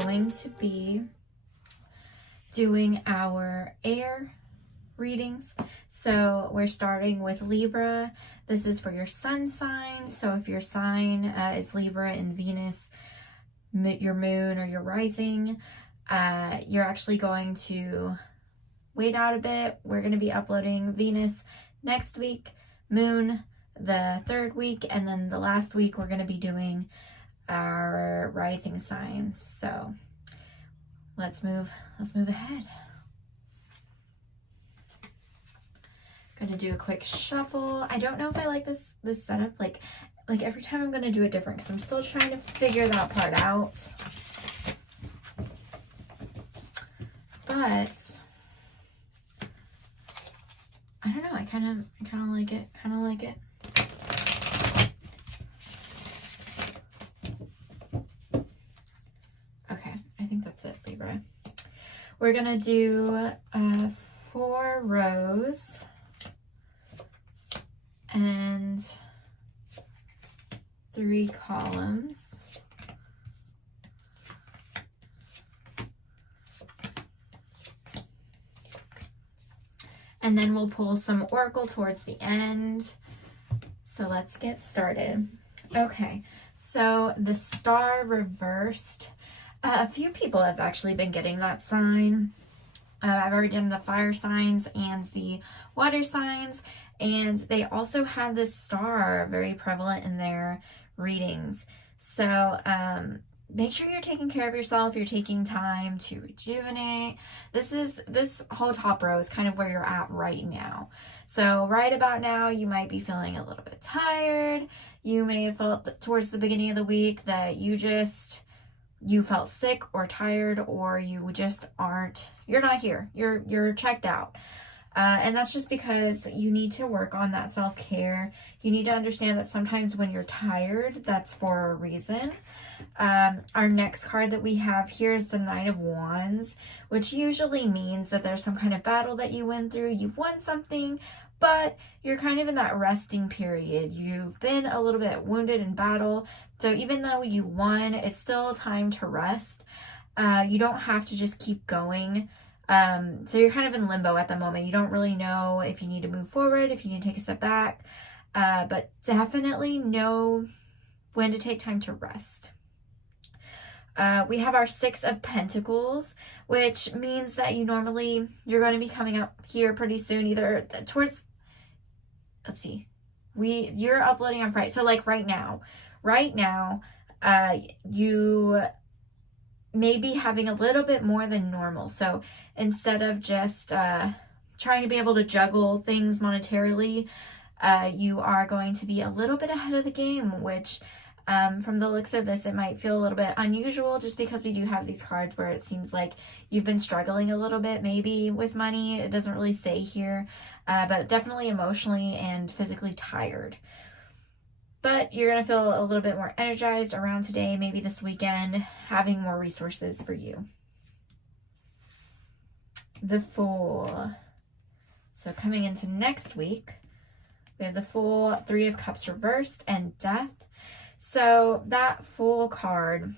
going to be doing our air readings. So we're starting with Libra. This is for your sun sign. So if your sign is Libra and Venus, your moon or your rising, you're actually going to wait out a bit. We're going to be uploading Venus next week, moon the third week, and then the last week we're going to be doing our rising signs. So let's move ahead. Going to do a quick shuffle. I don't know if I like this setup. Like every time I'm going to do it different because I'm still trying to figure that part out. But I don't know. I kind of like it. Okay, I think that's it, Libra. We're gonna do 4 rows and 3 columns. And then we'll pull some oracle towards the end. So let's get started. Okay, so the star reversed. A few people have actually been getting that sign. I've already done the fire signs and the water signs. And they also have this star very prevalent in their readings. So make sure you're taking care of yourself. You're taking time to rejuvenate. This whole top row is kind of where you're at right now. So right about now, you might be feeling a little bit tired. You may have felt towards the beginning of the week that you felt sick or tired, or you just you're not here. You're checked out. And that's just because you need to work on that self-care. You need to understand that sometimes when you're tired, that's for a reason. Our next card that we have here is the Nine of Wands, which usually means that there's some kind of battle that you went through. You've won something, but you're kind of in that resting period. You've been a little bit wounded in battle. So even though you won, it's still time to rest. You don't have to just keep going. So you're kind of in limbo at the moment. You don't really know if you need to move forward, if you need to take a step back, but definitely know when to take time to rest. We have our 6 of Pentacles, which means that you're going to be coming up here pretty soon, either towards, let's see, you're uploading on Friday. So like right now, you may be having a little bit more than normal. So instead of just trying to be able to juggle things monetarily, you are going to be a little bit ahead of the game, which from the looks of this, it might feel a little bit unusual just because we do have these cards where it seems like you've been struggling a little bit maybe with money. It doesn't really say here, but definitely emotionally and physically tired. But you're going to feel a little bit more energized around today, maybe this weekend, having more resources for you. The Fool. So coming into next week, we have the Fool, 3 of Cups reversed, and Death. So that Fool card,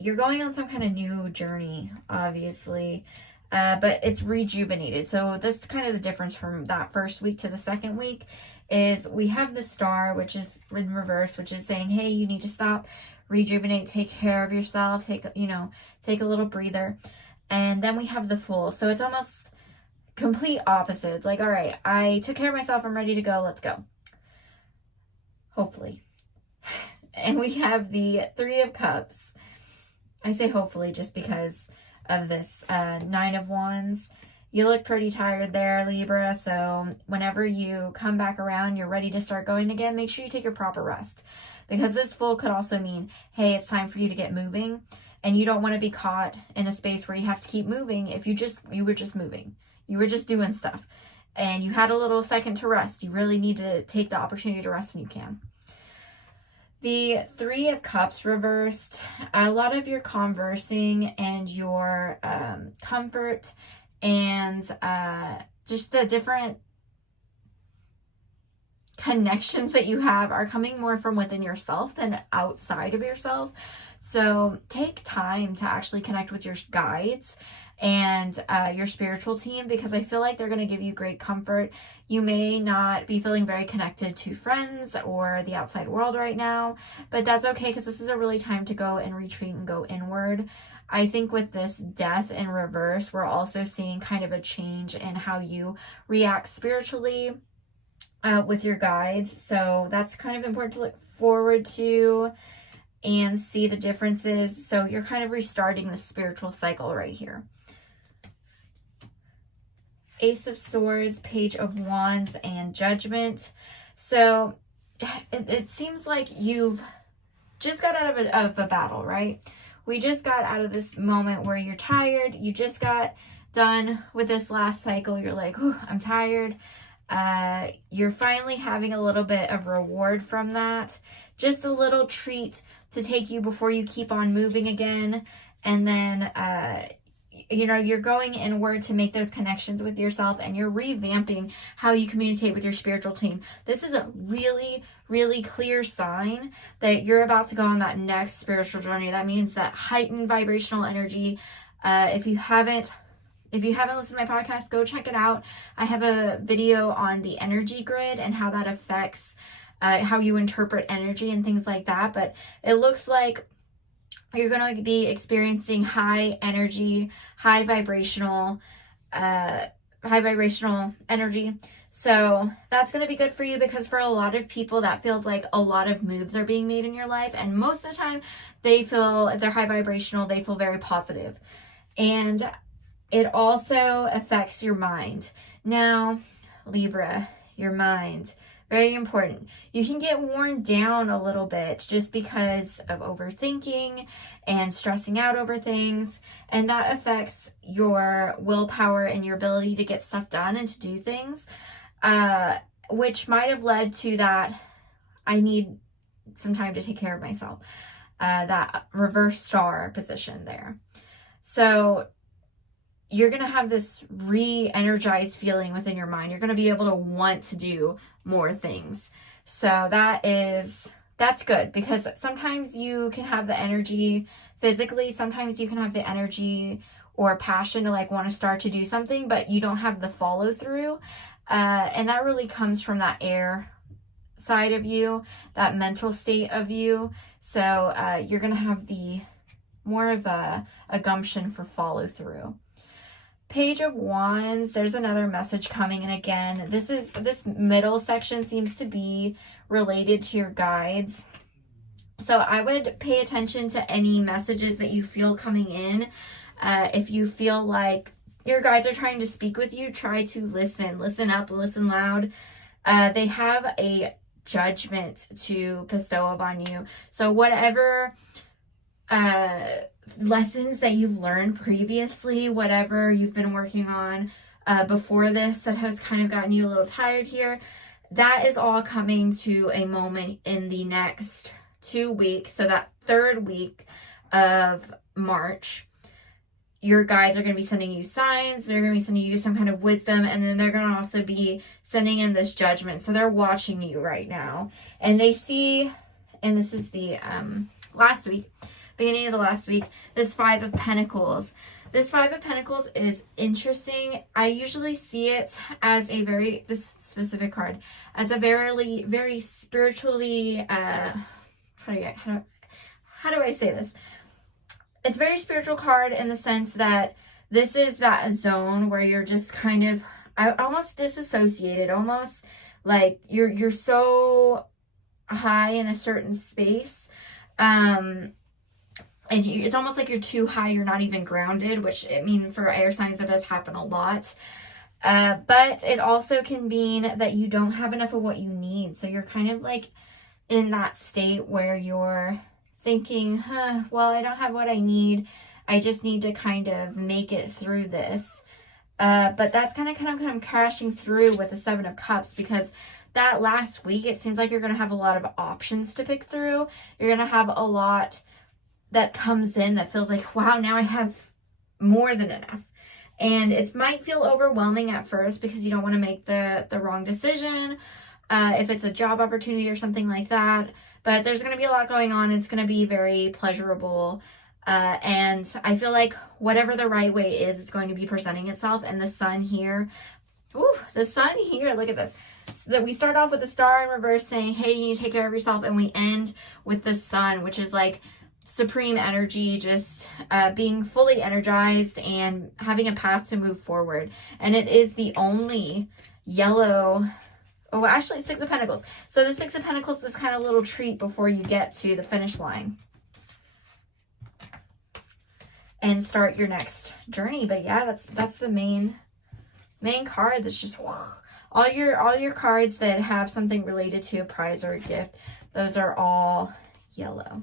you're going on some kind of new journey, obviously, but it's rejuvenated. So this is kind of the difference from that first week to the second week. Is we have the Star, which is in reverse, which is saying, hey, you need to stop, rejuvenate, take care of yourself, take a little breather. And then we have the Fool. So it's almost complete opposites. Like, all right, I took care of myself. I'm ready to go. Let's go. Hopefully. And we have the 3 of Cups. I say hopefully just because of this 9 of Wands. You look pretty tired there, Libra, so whenever you come back around, you're ready to start going again, make sure you take your proper rest. Because this Fool could also mean, hey, it's time for you to get moving, and you don't want to be caught in a space where you have to keep moving if you were just moving. You were just doing stuff, and you had a little second to rest. You really need to take the opportunity to rest when you can. The 3 of Cups reversed, a lot of your conversing and your comfort and just the different connections that you have are coming more from within yourself than outside of yourself. So take time to actually connect with your guides and your spiritual team, because I feel like they're going to give you great comfort. You may not be feeling very connected to friends or the outside world right now, but that's okay, because this is a really time to go and retreat and go inward. I think with this death in reverse, we're also seeing kind of a change in how you react spiritually with your guides. So that's kind of important to look forward to and see the differences. So you're kind of restarting the spiritual cycle right here. Ace of Swords, Page of Wands, and Judgment. So it seems like you've just got out of a battle, right? We just got out of this moment where you're tired. You just got done with this last cycle. You're like, oh, I'm tired. You're finally having a little bit of reward from that. Just a little treat to take you before you keep on moving again. And then, you know, you're going inward to make those connections with yourself, and you're revamping how you communicate with your spiritual team. This is a really, really clear sign that you're about to go on that next spiritual journey. That means that heightened vibrational energy. If you haven't listened to my podcast, go check it out. I have a video on the energy grid and how that affects how you interpret energy and things like that. But it looks like you're going to be experiencing high energy, high vibrational energy. So that's going to be good for you, because for a lot of people that feels like a lot of moves are being made in your life. And most of the time they feel, if they're high vibrational, they feel very positive. And it also affects your mind. Now, Libra, your mind, very important. You can get worn down a little bit just because of overthinking and stressing out over things. And that affects your willpower and your ability to get stuff done and to do things, which might have led to that I need some time to take care of myself. That reverse star position there. So you're going to have this re-energized feeling within your mind. You're going to be able to want to do more things. So that's good, because sometimes you can have the energy physically. Sometimes you can have the energy or passion to like want to start to do something, but you don't have the follow through. And that really comes from that air side of you, that mental state of you. So you're going to have the more of a gumption for follow through. Page of Wands, there's another message coming. And again, this middle section seems to be related to your guides. So I would pay attention to any messages that you feel coming in. If you feel like your guides are trying to speak with you, try to listen up, listen loud. They have a judgment to bestow upon you. So whatever lessons that you've learned previously, whatever you've been working on before this that has kind of gotten you a little tired here, that is all coming to a moment in the next 2 weeks. So that third week of March, your guides are going to be sending you signs. They're going to be sending you some kind of wisdom, and then they're going to also be sending in this judgment. So they're watching you right now, and they see, and this is the last week, beginning of the last week, this Five of Pentacles. This Five of Pentacles is interesting. I usually see it as this specific card, as a very spiritually, how do I say this? It's a very spiritual card in the sense that this is that zone where you're just kind of almost disassociated, almost like you're so high in a certain space. And it's almost like you're too high, you're not even grounded, which I mean for air signs that does happen a lot. But it also can mean that you don't have enough of what you need. So you're kind of like in that state where you're thinking, well, I don't have what I need. I just need to kind of make it through this. But that's kind of crashing through with the Seven of Cups, because that last week, it seems like you're going to have a lot of options to pick through. You're going to have a lot that comes in that feels like, wow, now I have more than enough. And it might feel overwhelming at first because you don't want to make the wrong decision. if it's a job opportunity or something like that. But there's going to be a lot going on. It's going to be very pleasurable. And I feel like whatever the right way is, it's going to be presenting itself. And the sun here, look at this. So that we start off with the star in reverse saying, hey, you need to take care of yourself. And we end with the sun, which is like supreme energy, just being fully energized and having a path to move forward. And it is the only yellow, oh, actually Six of Pentacles. So the Six of Pentacles is kind of a little treat before you get to the finish line and start your next journey. But yeah, that's the main card. That's just all your cards that have something related to a prize or a gift. Those are all yellow.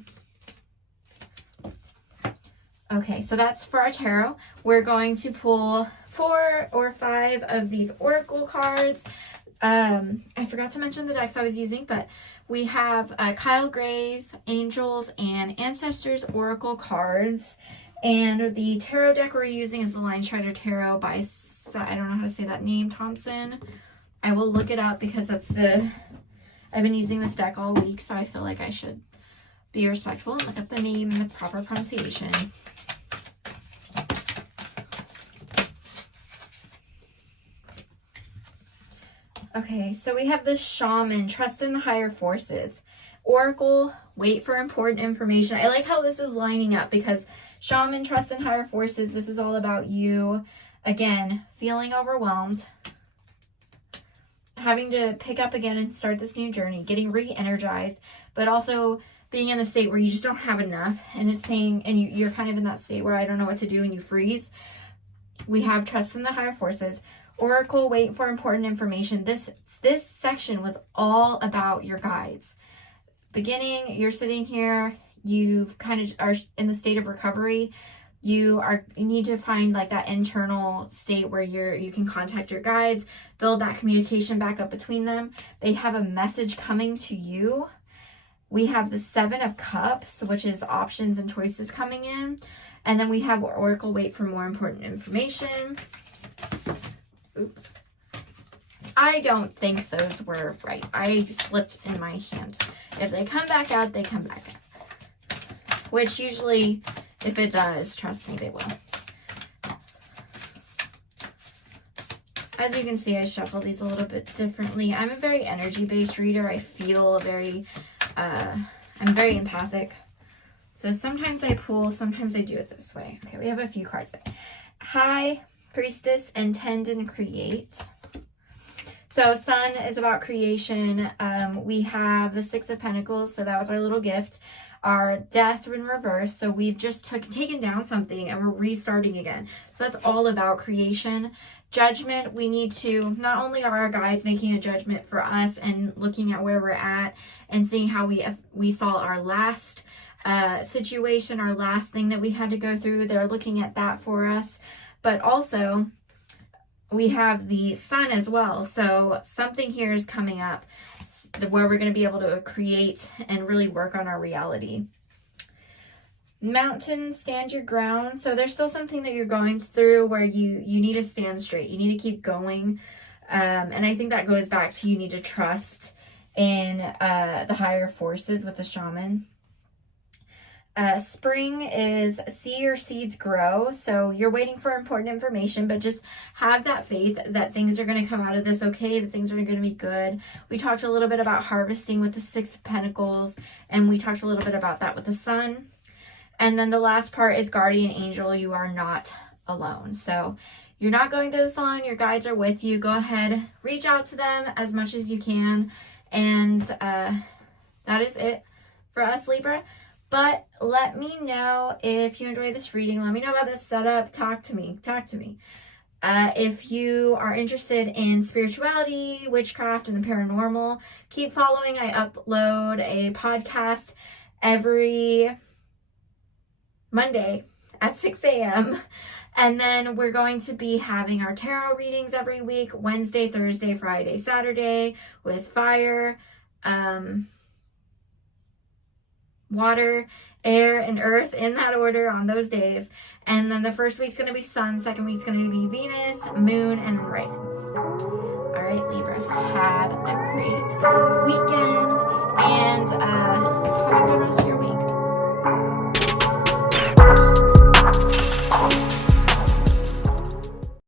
Okay, so that's for our tarot. We're going to pull 4 or 5 of these oracle cards. I forgot to mention the decks I was using, but we have Kyle Gray's Angels and Ancestors Oracle cards. And the tarot deck we're using is the Line Strider Tarot by, I don't know how to say that name, Thompson. I will look it up because I've been using this deck all week, so I feel like I should be respectful and look up the name and the proper pronunciation. Okay, so we have the Shaman, trust in the higher forces. Oracle, wait for important information. I like how this is lining up because Shaman, trust in higher forces. This is all about you, again, feeling overwhelmed, having to pick up again and start this new journey, getting re-energized, but also being in the state where you just don't have enough. And it's saying, and you're kind of in that state where I don't know what to do and you freeze. We have trust in the higher forces. Oracle, wait for important information. This section was all about your guides. Beginning, you're sitting here, you've kind of are in the state of recovery. You need to find like that internal state where you can contact your guides, build that communication back up between them. They have a message coming to you. We have the 7 of Cups, which is options and choices coming in. And then we have Oracle, wait for more important information. Oops. I don't think those were right. I slipped in my hand. If they come back out, they come back out. Which usually, if it does, trust me, they will. As you can see, I shuffle these a little bit differently. I'm a very energy-based reader. I feel very, I'm very empathic. So sometimes I pull, sometimes I do it this way. Okay, we have a few cards there. High Priestess, intend and create. So Sun is about creation. We have the 6 of Pentacles, so that was our little gift. Our Death in reverse, so we've just taken down something and we're restarting again. So that's all about creation. Judgment, we need to, not only are our guides making a judgment for us and looking at where we're at and seeing how we saw our last situation, our last thing that we had to go through, they're looking at that for us. But also, we have the Sun as well. So something here is coming up where we're going to be able to create and really work on our reality. Mountain, stand your ground. So there's still something that you're going through where you need to stand straight. You need to keep going. And I think that goes back to you need to trust in the higher forces with the Shaman. Spring is see your seeds grow. So you're waiting for important information, but just have that faith that things are going to come out of this okay, that things are going to be good. We talked a little bit about harvesting with the 6 of Pentacles, and we talked a little bit about that with the Sun. And then the last part is guardian angel. You are not alone. So you're not going through this alone. Your guides are with you. Go ahead, reach out to them as much as you can. And that is it for us, Libra. But let me know if you enjoyed this reading. Let me know about this setup. Talk to me. If you are interested in spirituality, witchcraft, and the paranormal, keep following. I upload a podcast every Monday at 6 a.m. And then we're going to be having our tarot readings every week, Wednesday, Thursday, Friday, Saturday, with fire, water, air, and earth in that order on those days. And then the first week's going to be Sun, second week's going to be Venus, Moon, and then Rising. All right. right, Libra, have a great weekend.